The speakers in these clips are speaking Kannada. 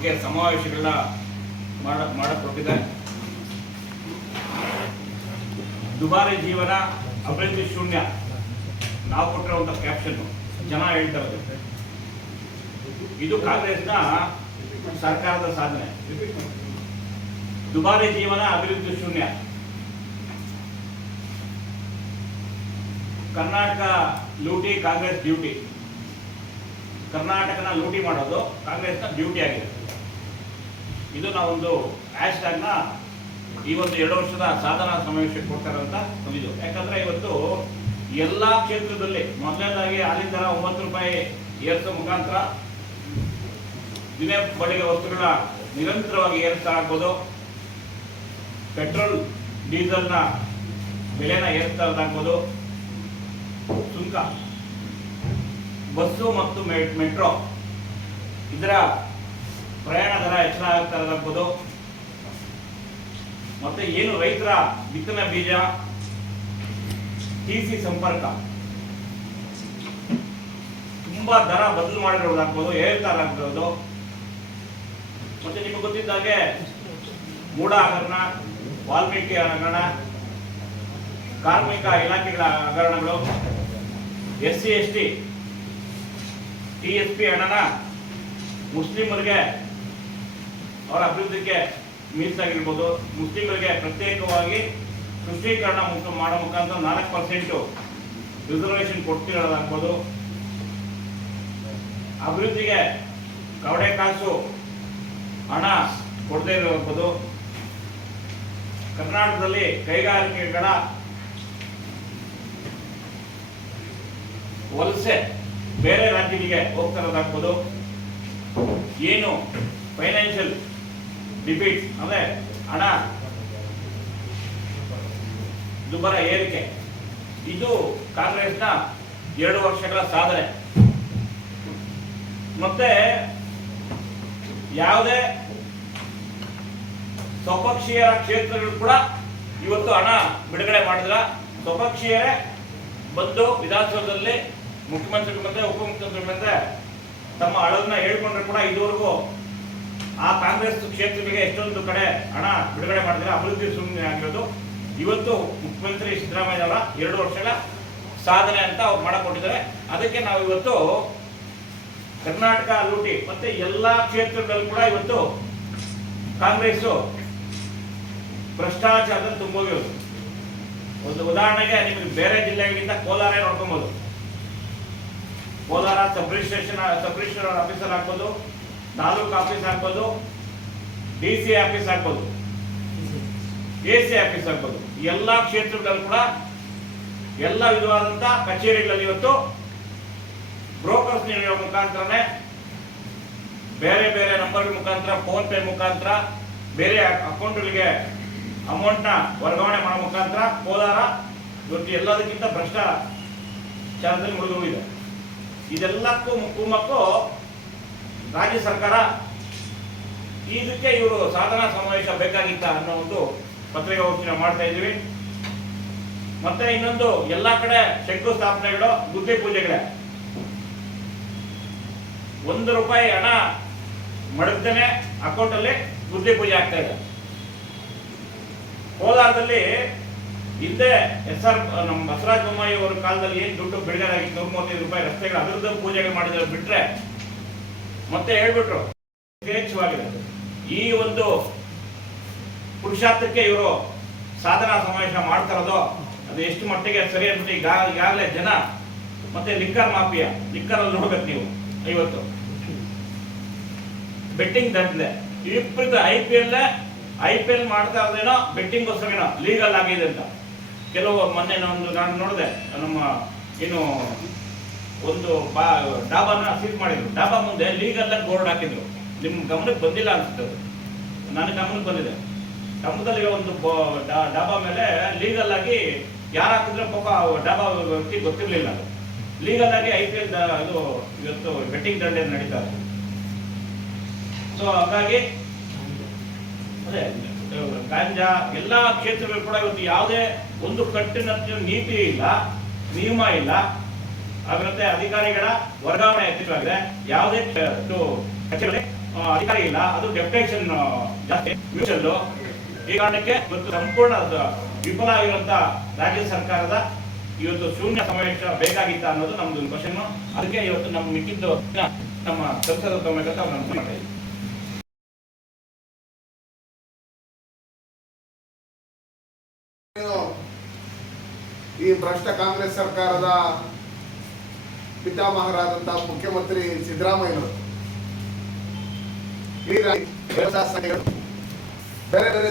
ಬಗ್ಗೆ ಸಮಾವೇಶಗಳನ್ನ ಮಾಡ, ಮಾಡಿಕೊಟ್ಟಿದ್ದಾರೆ. ದುಬಾರಿ ಜೀವನ, ಅಭಿವೃದ್ಧಿ ಶೂನ್ಯ. ನಾವು ಕೊಟ್ಟಿರುವಂಥ ಕ್ಯಾಪ್ಷನ್ ಜನ ಹೇಳ್ತಾ ಇರೋದು ಇದು ಕಾಂಗ್ರೆಸ್ನ ಸರ್ಕಾರದ ಸಾಧನೆ. ದುಬಾರಿ ಜೀವನ, ಅಭಿವೃದ್ಧಿ ಶೂನ್ಯ. ಕರ್ನಾಟಕ ಲೂಟಿ ಕಾಂಗ್ರೆಸ್ ಡ್ಯೂಟಿ. ಕರ್ನಾಟಕನ ಲೂಟಿ ಮಾಡೋದು ಕಾಂಗ್ರೆಸ್ನ ಡ್ಯೂಟಿ ಆಗಿದೆ. ಇದು ನಾವೊಂದು ಹ್ಯಾಶ್ ಟ್ಯಾಗ್ನ ಈ ಒಂದು ಎರಡು ವರ್ಷದ ಸಾಧನಾ ಸಮಾವೇಶಕ್ಕೆ ಕೊಡ್ತಾರಂತ ಬಂದಿದ್ದು ಯಾಕಂದ್ರೆ ಇವತ್ತು ಎಲ್ಲ ಕ್ಷೇತ್ರದಲ್ಲಿ ಮೊದಲನೇದಾಗಿ ಅಲ್ಲಿಂದ ಒಂಬತ್ತು ರೂಪಾಯಿ ಏರಿಸೋ ಮುಖಾಂತರ ದಿನ ಬಳಿಗೆ ವಸ್ತುಗಳ ನಿರಂತರವಾಗಿ ಏರಿಸ್ತಾ ಆಗ್ಬೋದು. ಪೆಟ್ರೋಲ್, ಡೀಸೆಲ್ನ ಬೆಲೆನ ಏರಿಸ್ತಾ ಸುಂಕ, ಬಸ್ಸು ಮತ್ತು ಮೆಟ್ರೋ ಇದರ ಪ್ರಯಾಣ ದರ ಹೆಚ್ಚಳ ಆಗ್ತಾ ಇರಬಹುದು ಮತ್ತೆ ಏನು ರೈತರ ಬಿತ್ತನೆ ಬೀಜ? ಟಿಸಿ ಸಂಪರ್ಕ. ತುಂಬಾ ದರ ಬದಲು ಮಾಡಿರೋದಾಗ್ಬೋದು ಏರ್ತಾರಾಗ್ಬೋದು ಮತ್ತೆ ನಿಮಗೆ ಗೊತ್ತಿದ್ದಾಗೆ ಮೂಢ ಹಗರಣ, ವಾಲ್ಮೀಕಿ ಹಗರಣ, ಕಾರ್ಮಿಕ ಇಲಾಖೆಗಳ ಹಗರಣಗಳು, S C S T T S P ಹಣನ ಮುಸ್ಲಿಮರಿಗೆ ಅವರ ಅಭಿವೃದ್ಧಿಗೆ ಮೀಸಲಾಗಿರ್ಬೋದು. ಮುಸ್ಲಿಮರಿಗೆ ಪ್ರತ್ಯೇಕವಾಗಿ ಸೃಷ್ಟೀಕರಣ ಮುಖ ಮಾಡೋ ಮುಖಾಂತರ ನಾಲ್ಕು ಪರ್ಸೆಂಟು ರಿಸರ್ವೇಷನ್ ಕೊಡ್ತಿರೋದಾಗ್ಬೋದು ಅಭಿವೃದ್ಧಿಗೆ ಕವಡೆ ಕಾಸು ಹಣ ಕೊಡದೇ ಇರಬಹುದು ಕರ್ನಾಟಕದಲ್ಲಿ ಕೈಗಾರಿಕೆಗಳ ವಲಸೆ ಬೇರೆ ರಾಜ್ಯಗಳಿಗೆ ಹೋಗ್ತಿರೋದಾಗ್ಬೋದು ಏನು ಫೈನಾನ್ಷಿಯಲ್ ಡಿಬಿಟ್ ಅಂದ್ರೆ ಹಣ ದುಬ್ಬರ ಏರಿಕೆ ಇದು ಕಾಂಗ್ರೆಸ್ನ ಎರಡು ವರ್ಷಗಳ ಸಾಧನೆ. ಮತ್ತೆ ಯಾವುದೇ ಸ್ವಪಕ್ಷೀಯರ ಕ್ಷೇತ್ರಗಳು ಕೂಡ ಇವತ್ತು ಹಣ ಬಿಡುಗಡೆ ಮಾಡಿದ್ರ. ಸ್ವಪಕ್ಷೀಯರೇ ಬಂದು ವಿಧಾನಸೌಧದಲ್ಲಿ ಮುಖ್ಯಮಂತ್ರಿಗಳ ಮುಂದೆ ಉಪಮುಖ್ಯಮಂತ್ರಿಗಳ ಮುಂದೆ ತಮ್ಮ ಅಳದನ್ನ ಹೇಳ್ಕೊಂಡ್ರೆ ಕೂಡ ಇದುವರೆಗೂ ಆ ಕಾಂಗ್ರೆಸ್ ಕ್ಷೇತ್ರಗಳಿಗೆ ಎಷ್ಟೊಂದು ಕಡೆ ಹಣ ಬಿಡುಗಡೆ ಮಾಡಿದ್ರೆ ಅಭಿವೃದ್ಧಿ ಸುಮ್ಮನೆ ಆಗಿರೋದು. ಇವತ್ತು ಮುಖ್ಯಮಂತ್ರಿ ಸಿದ್ದರಾಮಯ್ಯ ಅವರ ಎರಡು ವರ್ಷಗಳ ಸಾಧನೆ ಅಂತ ಅವ್ರು ಮಾಡಿಕೊಟ್ಟಿದ್ದಾರೆ. ಅದಕ್ಕೆ ನಾವು ಇವತ್ತು ಕರ್ನಾಟಕ ಲೂಟಿ ಮತ್ತೆ ಎಲ್ಲಾ ಕ್ಷೇತ್ರಗಳಲ್ಲೂ ಕೂಡ ಇವತ್ತು ಕಾಂಗ್ರೆಸ್ ಭ್ರಷ್ಟಾಚಾರದಲ್ಲಿ ತುಂಬೋಗಿರೋದು. ಒಂದು ಉದಾಹರಣೆಗೆ ನಿಮಗೆ ಬೇರೆ ಜಿಲ್ಲೆಗಳಿಂದ ಕೋಲಾರ ನೋಡ್ಕೊಬೋದು. Kolar sub registration sub registration officer ಆಗ್ಬೋದು ತಾಲೂಕು ಆಫೀಸ್ ಹಾಕ್ಬೋದು ಡಿ ಸಿ ಆಫೀಸ್ ಹಾಕ್ಬೋದು ಎ ಸಿ ಆಫೀಸ್ ಹಾಕ್ಬೋದು ಎಲ್ಲ ಕ್ಷೇತ್ರಗಳಲ್ಲಿ ಕೂಡ ಎಲ್ಲ ವಿಧವಾದಂತ ಕಚೇರಿಗಳಲ್ಲಿ ಇವತ್ತು ಬ್ರೋಕರ್ಸ್ ನೀಡುವ ಮುಖಾಂತರನೇ ಬೇರೆ ಬೇರೆ ನಂಬರ್ ಮುಖಾಂತರ ಫೋನ್ ಪೇ ಮುಖಾಂತರ, ಬೇರೆ ಅಕೌಂಟ್ಗಳಿಗೆ ಅಮೌಂಟ್ನ ವರ್ಗಾವಣೆ ಮಾಡೋ ಮುಖಾಂತರ ಕೋಲಾರ ಇವತ್ತು ಎಲ್ಲದಕ್ಕಿಂತ ಭ್ರಷ್ಟಾಚಾರದಲ್ಲಿ ಮುಳುಗೋಗಿದೆ. ಇದೆಲ್ಲಕ್ಕೂ ಕುಮ್ಮಕ್ಕೂ ರಾಜ್ಯ ಸರ್ಕಾರ ಇದಕ್ಕೆ ಇವರು ಸಾಧನಾ ಸಮಾವೇಶ ಬೇಕಾಗಿತ್ತ ಅನ್ನೋ ಒಂದು ಪತ್ರಿಕಾಗೋಷ್ಠಿನ ಮಾಡ್ತಾ ಇದ್ದೀವಿ ಮತ್ತೆ ಇನ್ನೊಂದು ಎಲ್ಲಾ ಕಡೆ ಶಂಕುಸ್ಥಾಪನೆಗಳು ಗುದ್ದಿ ಪೂಜೆಗಳೇ. ಒಂದು ರೂಪಾಯಿ ಹಣ ಮಡಗ್ದೇನೆ ಅಕೌಂಟ್ ಅಲ್ಲಿ ಗುದ್ದಿ ಪೂಜೆ ಆಗ್ತಾ ಇದೆ. ಕೋಲಾರದಲ್ಲಿ ಹಿಂದೆ ಎಸ್ ಆರ್ ನಮ್ಮ ಬಸವರಾಜ ಬೊಮ್ಮಾಯಿ ಅವರ ಕಾಲದಲ್ಲಿ ಏನು ದುಡ್ಡು ಬಿಡುಗಡೆ ಆಗಿತ್ತು, ಮೂವತ್ತೈದು ರೂಪಾಯಿ ರಸ್ತೆಗಳ ಅಭಿವೃದ್ಧಿ ಪೂಜೆಗಳು ಮಾಡಿದ್ರೆ ಬಿಟ್ರೆ ಮತ್ತೆ ಹೇಳ್ಬಿಟ್ರು. ಯಥೇಚ್ಛವಾಗಿದೆ ಈ ಒಂದು ಪುರುಷಾರ್ಥಕ್ಕೆ ಇವರು ಸಾಧನಾ ಸಮಾವೇಶ ಮಾಡ್ತಾರದೋ, ಅದು ಎಷ್ಟು ಮಟ್ಟಿಗೆ ಸರಿ ಅನ್ಬಿಟ್ಟು ಈಗ, ಈಗಾಗಲೇ ಜನ ಮತ್ತೆ ಲಿಕ್ಕರ್ ಮಾಫಿಯಾ ಲಿಕ್ಕರ್ ಅಲ್ಲಿ ನೋಡ್ಬೇಕು ನೀವು ಇವತ್ತು ಬೆಟ್ಟಿಂಗ್ ದಂಧೆ ವಿಪರೀತ I P L I P L ಮಾಡ್ತಾ ಇರೋದೇನೋ ಬೆಟ್ಟಿಂಗ್ ಗೋಸ್ಕರನೋ ಲೀಗಲ್ ಆಗಿದೆ ಅಂತ. ಕೆಲವು ಮೊನ್ನೆ ನಾನು ನೋಡಿದೆ, ನಮ್ಮ, ಏನು ಒಂದು ಬಾ, ಡಾಬಾನ ಸೀಲ್ ಮಾಡಿದ್ರು. ಡಾಬಾ ಮುಂದೆ ಲೀಗಲ್ ಆಗಿ ಬೋರ್ಡ್ ಹಾಕಿದ್ರು. ನಿಮ್ ಗಮನಕ್ಕೆ ಬಂದಿಲ್ಲ ಅನ್ಸುತ್ತೆ. ನನ್ನ ಗಮನಕ್ಕೆ ಬಂದಿದೆ. ಗಮನದಲ್ಲಿ ಒಂದು ಡಾಬಾ ಮೇಲೆ ಲೀಗಲ್ ಆಗಿ ಯಾರು ಹಾಕಿದ್ರೆ ಪಾಪ ಡಾಬಾ ವ್ಯಕ್ತಿ ಗೊತ್ತಿರಲಿಲ್ಲ ಲೀಗಲ್ ಆಗಿ ಐ ಪಿ ಎಲ್ ಅದು ಇವತ್ತು ಬೆಟ್ಟಿಂಗ್ ದಂಡೆ ನಡೀತಾ ಇದೆ. ಸೊ ಹಾಗಾಗಿ ಅದೇ, ಗಾಂಜಾ ಎಲ್ಲಾ ಕ್ಷೇತ್ರಗಳು ಕೂಡ ಇವತ್ತು ಯಾವುದೇ ಒಂದು ಕಟ್ಟಿನ ನೀತಿ ಇಲ್ಲ, ನಿಯಮ ಇಲ್ಲ. ಅದರಂತೆ ಅಧಿಕಾರಿಗಳ ವರ್ಗಾವಣೆ ಹೆಚ್ಚಿವಾಗಿದೆ ಯಾವುದೇ ಅಧಿಕಾರಿ ಇಲ್ಲ. ಅದು ಡೆಪ್ಟೇಷನ್ ಜಾಸ್ತಿ ಈ ಕಾರಣಕ್ಕೆ ಇವತ್ತು ಸಂಪೂರ್ಣ ವಿಫಲ ಆಗಿರುವಂತ ರಾಜ್ಯ ಸರ್ಕಾರದ ಇವತ್ತು ಶೂನ್ಯ ಸಮಾವೇಶ ಬೇಕಾಗಿತ್ತ ಅನ್ನೋದು ನಮ್ದು ಕ್ವಶನ್ ಅದಕ್ಕೆ ಇವತ್ತು ನಮ್ಮ ಮಿಕ್ಕಿದ್ದು ನಮ್ಮ ಸಂಸದ ಇದ್ದೀವಿ ಈ ಭ್ರಷ್ಟ ಕಾಂಗ್ರೆಸ್ ಸರ್ಕಾರದ ಪಿತಾಮಹರಾದಂತಹ ಮುಖ್ಯಮಂತ್ರಿ ಸಿದ್ದರಾಮಯ್ಯನವರು. ಬೇರೆ ಬೇರೆ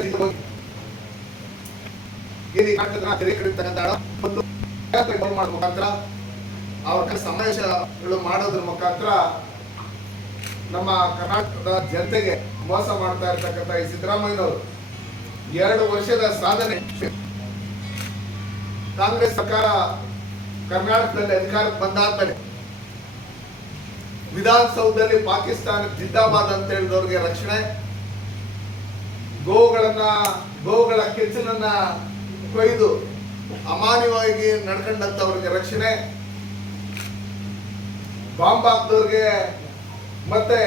ಮುಖಾಂತರ ಅವ್ರ ಸಮಾವೇಶಗಳು ಮಾಡೋದ್ರ ಮುಖಾಂತರ ನಮ್ಮ ಕರ್ನಾಟಕದ ಜನತೆಗೆ ಮೋಸ ಮಾಡ್ತಾ ಇರ್ತಕ್ಕಂಥ ಈ ಸಿದ್ದರಾಮಯ್ಯನವರು ಎರಡು ವರ್ಷದ ಸಾಧನೆ. ಕಾಂಗ್ರೆಸ್ ಸರ್ಕಾರ ಕರ್ನಾಟಕದಲ್ಲಿ ಅಧಿಕಾರಕ್ಕೆ ಬಂದಾದ್ಮೇಲೆ ವಿಧಾನಸೌಧದಲ್ಲಿ ಪಾಕಿಸ್ತಾನ ಜಿಂದಾಬಾದ್ ಅಂತ ಹೇಳಿದವ್ರಿಗೆ ರಕ್ಷಣೆ ಗೋವುಗಳನ್ನ ಗೋವುಗಳ ಕೆಚ್ಚಲನ್ನ ಕೊಯ್ದು ಅಮಾನ್ಯವಾಗಿ ನಡ್ಕೊಂಡಂತವ್ರಿಗೆ ರಕ್ಷಣೆ, ಬಾಂಬ್ ಹಾಕ್ದವ್ರಿಗೆ ಮತ್ತೆ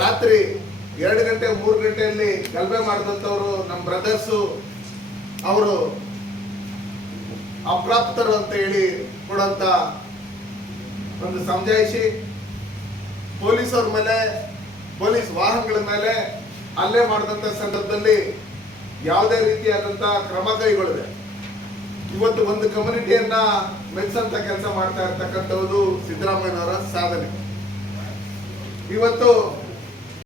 ರಾತ್ರಿ ಎರಡು ಗಂಟೆ, ಮೂರು ಗಂಟೆಯಲ್ಲಿ ಗಲಭೆ ಮಾಡಿದಂಥವ್ರು ನಮ್ಮ ಬ್ರದರ್ಸು ಅವರು ಅಪ್ರಾಪ್ತರು ಅಂತ ಹೇಳಿ ಕೊಡಂತ ಒಂದು ಸಮಜಾಯಿಷಿ ಪೊಲೀಸರ ಮೇಲೆ, ಪೊಲೀಸ್ ವಾಹನಗಳ ಮೇಲೆ ಹಲ್ಲೆ ಮಾಡಿದಂಥ ಸಂದರ್ಭದಲ್ಲಿ ಯಾವುದೇ ರೀತಿಯಾದಂಥ ಕ್ರಮ ಕೈಗೊಳ್ಳದೆ. ಇವತ್ತು ಒಂದು ಕಮ್ಯುನಿಟಿಯನ್ನ ಮೆಚ್ಚಂತ ಕೆಲಸ ಮಾಡ್ತಾ ಇರ್ತಕ್ಕಂಥದ್ದು ಸಿದ್ದರಾಮಯ್ಯನವರ ಸಾಧನೆ. ಇವತ್ತು